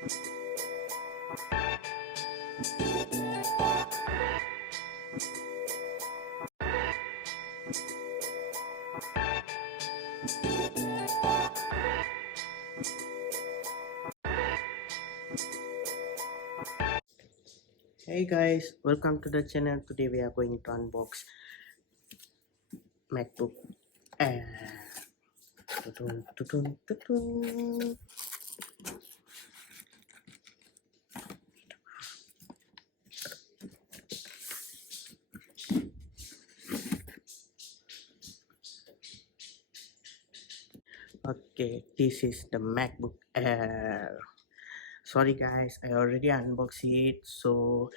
Hey guys, welcome to the channel. Today we are going to unbox Macbook Air. Tudun, tudun, tudun. Okay, this is the MacBook Air. Sorry guys, I already unboxed it, so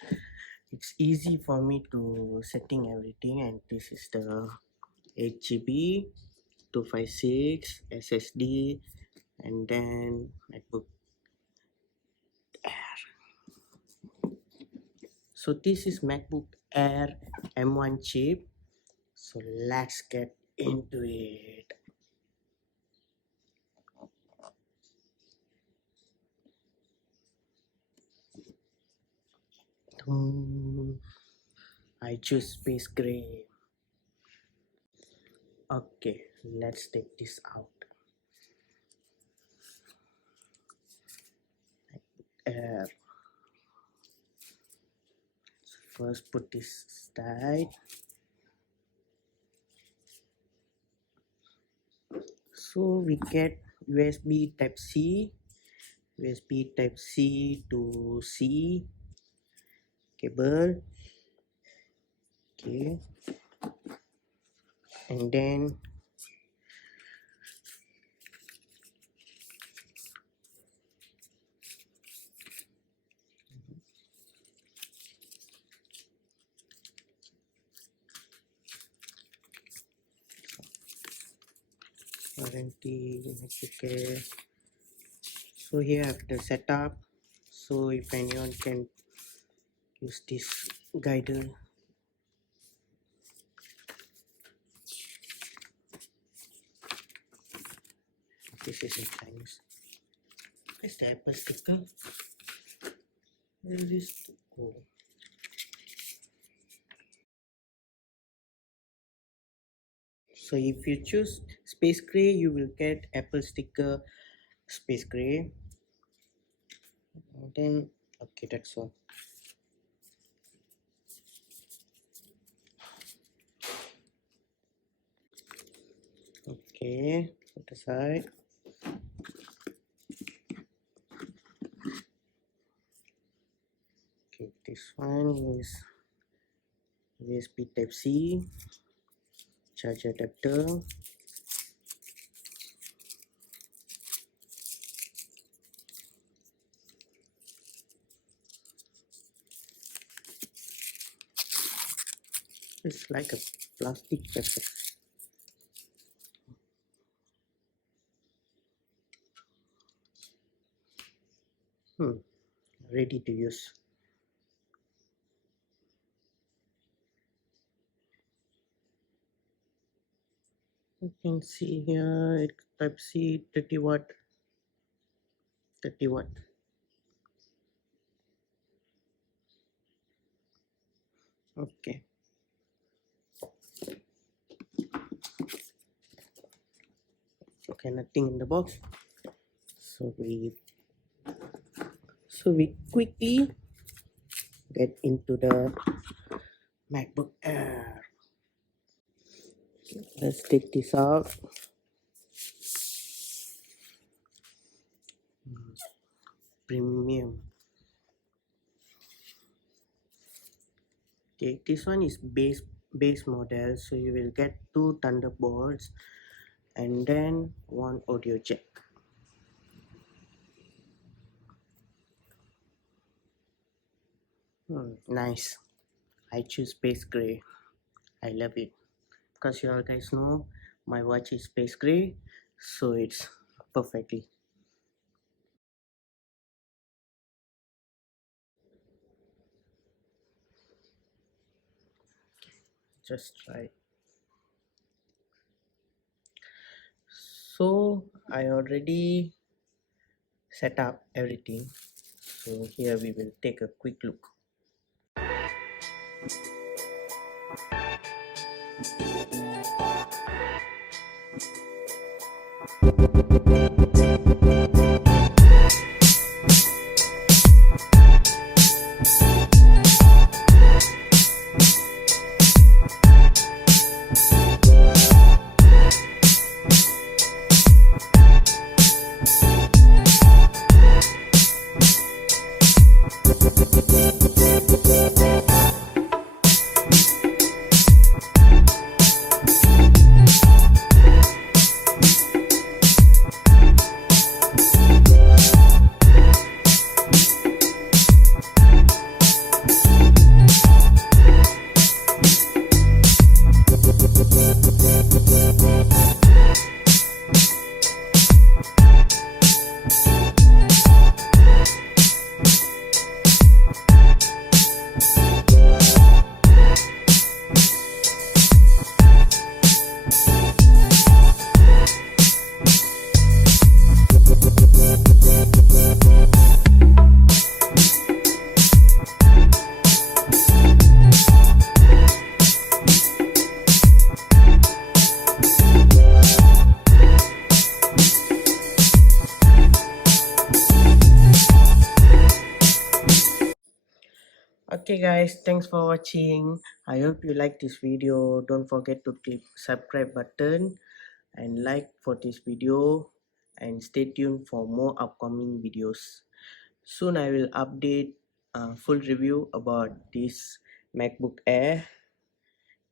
it's easy for me to setting everything. And this is the 8 GB 256 SSD, and then MacBook Air. So this is MacBook Air M1 chip. So let's get into it. I choose space gray. Okay, let's take this out. Air. First put this aside. So we get USB type C, USB type C to C cable. Okay, and then warranty. Okay, so here I have the setup. So if anyone can use this guide. This is in Chinese. Where's the Apple sticker? Where is this? Oh. So if you choose space gray, you will get Apple sticker space gray. And then okay, that's all. Okay, put aside. Okay, this one is USB type C, charger adapter. It's like a plastic paper. Ready to use. You can see here it type C 30 watt. 30 watt. Okay. Okay, nothing in the box. So we quickly get into the MacBook Air. Let's take this out. Premium. Okay, this one is base model, so you will get 2 Thunderbolts and then 1 audio jack. Nice. I choose space gray. I love it because you all guys know my watch is space gray, so it's perfectly. Just try. So I already set up everything. So here we will take a quick look. Okay guys, thanks for watching. I hope you like this video. Don't forget to click subscribe button and like for this video, and stay tuned for more upcoming videos. Soon I will update a full review about this MacBook Air.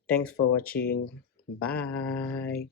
Thanks for watching. Bye.